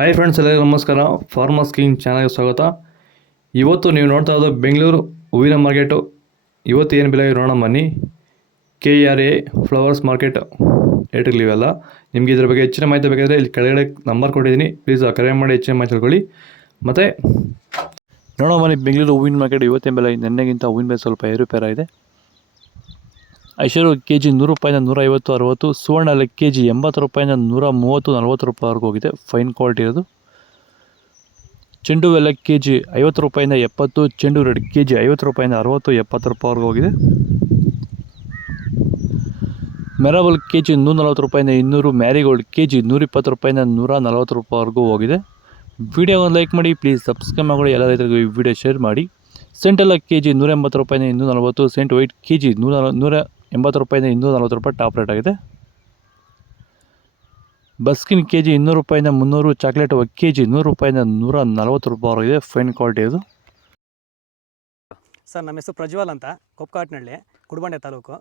Hi friends, ಎಲ್ಲರಿಗೂ ನಮಸ್ಕಾರ. Farmers king ಚಾನಲ್ಗೆ ಸ್ವಾಗತ. ಇವತ್ತು ನೀವು ನೋಡ್ತಾ ಇರೋದು ಬೆಂಗಳೂರು ಹೂವಿನ ಮಾರ್ಕೆಟು. ಇವತ್ತು ಏನು ಬೆಲೆ ನೋಡೋಣ ಬನ್ನಿ. KRA ಫ್ಲವರ್ಸ್ ಮಾರ್ಕೆಟ್ ರೇಟ್ಗಳಿವೆಲ್ಲ. ನಿಮಗೆ ಇದ್ರ ಬಗ್ಗೆ ಹೆಚ್ಚಿನ ಮಾಹಿತಿ ಬೇಕಾದರೆ ಇಲ್ಲಿ ಕೆಳಗಡೆ ನಂಬರ್ ಕೊಟ್ಟಿದ್ದೀನಿ, ಪ್ಲೀಸ್ ಕರೆ ಮಾಡಿ ಹೆಚ್ಚಿನ ಮಾಹಿತಿ ತಿಳ್ಕೊಳ್ಳಿ. ಮತ್ತು ನೋಡೋಣ ಬನ್ನಿ, ಬೆಂಗಳೂರು ಹೂವಿನ ಮಾರ್ಕೆಟ್ ಇವತ್ತೇನು ಬೆಲೆ. ನೆನ್ನೆಗಿಂತ ಹೂವಿನ ಬೆಲೆ ಸ್ವಲ್ಪ ಏರುಪೇರಾಗಿದೆ. ಐಶ್ವರ್ಯ KG 100 ರೂಪಾಯಿಂದ 150, 60. ಸುವರ್ಣ KG 80 ರೂಪಾಯಿಂದ 130, 40 ರೂಪಾಯಿವರೆಗೂ ಹೋಗಿದೆ, ಫೈನ್ ಕ್ವಾಲಿಟಿ ಇರೋದು. ಚೆಂಡು ಎಲ್ಲ KG 50 ರೂಪಾಯಿಂದ 70. ಚೆಂಡು ರೆಡ್ KG 50 ರೂಪಾಯಿಂದ 60, 70 ರೂಪಾಯಿವರೆಗೂ ಹೋಗಿದೆ. ಮೆರಾಬಲ್ KG 140 ರೂಪಾಯಿಂದ 200. ಮ್ಯಾರಿಗೋಲ್ಡ್ KG 120 ರೂಪಾಯಿಂದ 140 ರೂಪಾಯಿವರೆಗೂ ಹೋಗಿದೆ. ವಿಡಿಯೋವನ್ನು ಲೈಕ್ ಮಾಡಿ, ಪ್ಲೀಸ್ ಸಬ್ಸ್ಕ್ರೈಬ್ ಮಾಡಿ, ಎಲ್ಲ ರೈತರಿಗೂ ಈ ವಿಡಿಯೋ ಶೇರ್ ಮಾಡಿ. ಸೆಂಟ್ ಎಲ್ಲ KG 180 ರೂಪಾಯಿಂದ 240. ಸೆಂಟ್ ವೈಟ್ KG 180 ರೂಪಾಯಿಂದ 240 ರೂಪಾಯಿ ಟಾಪ್ ರೇಟ್ ಆಗಿದೆ. ಬಸ್ಕಿನ್ KG 200 ರೂಪಾಯಿಂದ 300. ಚಾಕ್ಲೇಟ್ KG 100 ರೂಪಾಯಿಂದ 140 ರೂಪಾಯಿವರೆಗಿದೆ, ಫೈನ್ ಕ್ವಾಲಿಟಿ ಇದು. ಸರ್, ನಮ್ಮ ಹೆಸರು ಪ್ರಜ್ವಲ್ ಅಂತ, ಕೊಪ್ಕಾಟ್ನಳ್ಳಿ, ಕುಡಬಂಡೆ ತಾಲೂಕು.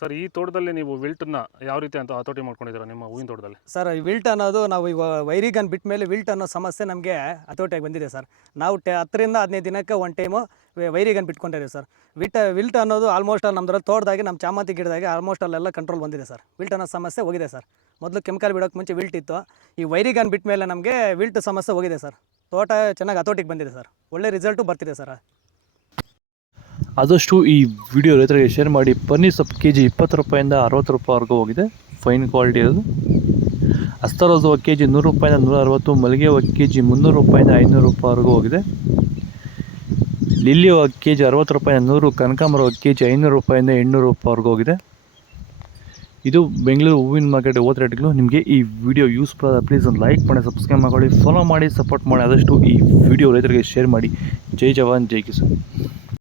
ಸರ್, ಈ ತೋಟದಲ್ಲಿ ನೀವು ವಿಲ್ಟನ್ನ ಯಾವ ರೀತಿ ಅಂತ ಹತೋಟಿ ಮಾಡ್ಕೊಂಡಿದ್ದೀರಾ ನಿಮ್ಮ ಹೂವಿನ ತೋಟದಲ್ಲಿ? ಸರ್, ಈ ವಿಲ್ಟ್ ಅನ್ನೋದು ನಾವು ಈಗ ವೈರಿಗನ್ ಬಿಟ್ಟ ಮೇಲೆ ವಿಲ್ಟ್ ಅನ್ನೋ ಸಮಸ್ಯೆ ನಮಗೆ ಹತೋಟಿಯಾಗಿ ಬಂದಿದೆ ಸರ್. ನಾವು 10 ರಿಂದ 15 ದಿನಕ್ಕೆ ಒಂದು ಟೈಮು ವೈರಿಗನ್ ಬಿಟ್ಕೊಂಡಿದ್ದೀವಿ ಸರ್. ವಿಲ್ಟ್ ಅನ್ನೋದು ಆಲ್ಮೋಸ್ಟ್ ನಮ್ಮದ್ರಲ್ಲಿ ತೋಟದಾಗಿ ನಮ್ಮ ಚಾಮಂತಿ ಗಿಡದಾಗೆ ಆಲ್ಮೋಸ್ಟ್ ಅಲ್ಲೆಲ್ಲ ಕಂಟ್ರೋಲ್ ಬಂದಿದೆ ಸರ್. ವಿಲ್ಟ್ ಅನ್ನೋ ಸಮಸ್ಯೆ ಹೋಗಿದೆ ಸರ್. ಮೊದಲು ಕೆಮಿಕಲ್ ಬಿಡೋಕ್ಕೆ ಮುಂಚೆ ವಿಲ್ಟ್ ಇತ್ತು. ಈ ವೈರಿಗನ್ ಬಿಟ್ಟ ಮೇಲೆ ನಮಗೆ ವಿಲ್ಟ್ ಸಮಸ್ಯೆ ಹೋಗಿದೆ ಸರ್. ತೋಟ ಚೆನ್ನಾಗಿ ಹತೋಟಿಗೆ ಬಂದಿದೆ ಸರ್. ಒಳ್ಳೆ ರಿಸಲ್ಟು ಬರ್ತಿದೆ ಸರ್. ಆದಷ್ಟು ಈ ವಿಡಿಯೋ ರೈತರಿಗೆ ಶೇರ್ ಮಾಡಿ. ಪನ್ನೀರ್ ಸೊಪ್ಪು KG 20 ರೂಪಾಯಿಂದ 60 ರೂಪಾಯಿವರೆಗೂ ಹೋಗಿದೆ, ಫೈನ್ ಕ್ವಾಲಿಟಿ ಇರೋದು. ಅಸ್ತರೋಸ್ KG 100 ರೂಪಾಯಿಂದ 160. ಮಲ್ಲಿಗೆ KG 300 ರೂಪಾಯಿಂದ 500 ರೂಪಾಯಿವರೆಗೂ ಹೋಗಿದೆ. ಲಿಲ್ಲಿ KG 60 ರೂಪಾಯಿಂದ 100. ಕನಕಾಂಬರ KG 500 ರೂಪಾಯಿಂದ 800 ರೂಪಾಯಿವರೆಗೂ ಹೋಗಿದೆ. ಇದು ಬೆಂಗಳೂರು ಹೂವಿನ ಮಾರ್ಕೆಟ್ ಓದ್ ರೇಟ್ಗಳು. ನಿಮಗೆ ಈ ವಿಡಿಯೋ ಯೂಸ್ಫುಲ್ ಆದ ಪ್ಲೀಸ್ ಒಂದು ಲೈಕ್ ಮಾಡಿ, ಸಬ್ಸ್ಕ್ರೈಬ್ ಮಾಡಿ, ಫಾಲೋ ಮಾಡಿ, ಸಪೋರ್ಟ್ ಮಾಡಿ. ಆದಷ್ಟು ಈ ವಿಡಿಯೋ ರೈತರಿಗೆ ಶೇರ್ ಮಾಡಿ. ಜೈ ಜವಾನ್, ಜೈ ಕಿಸಾನ್.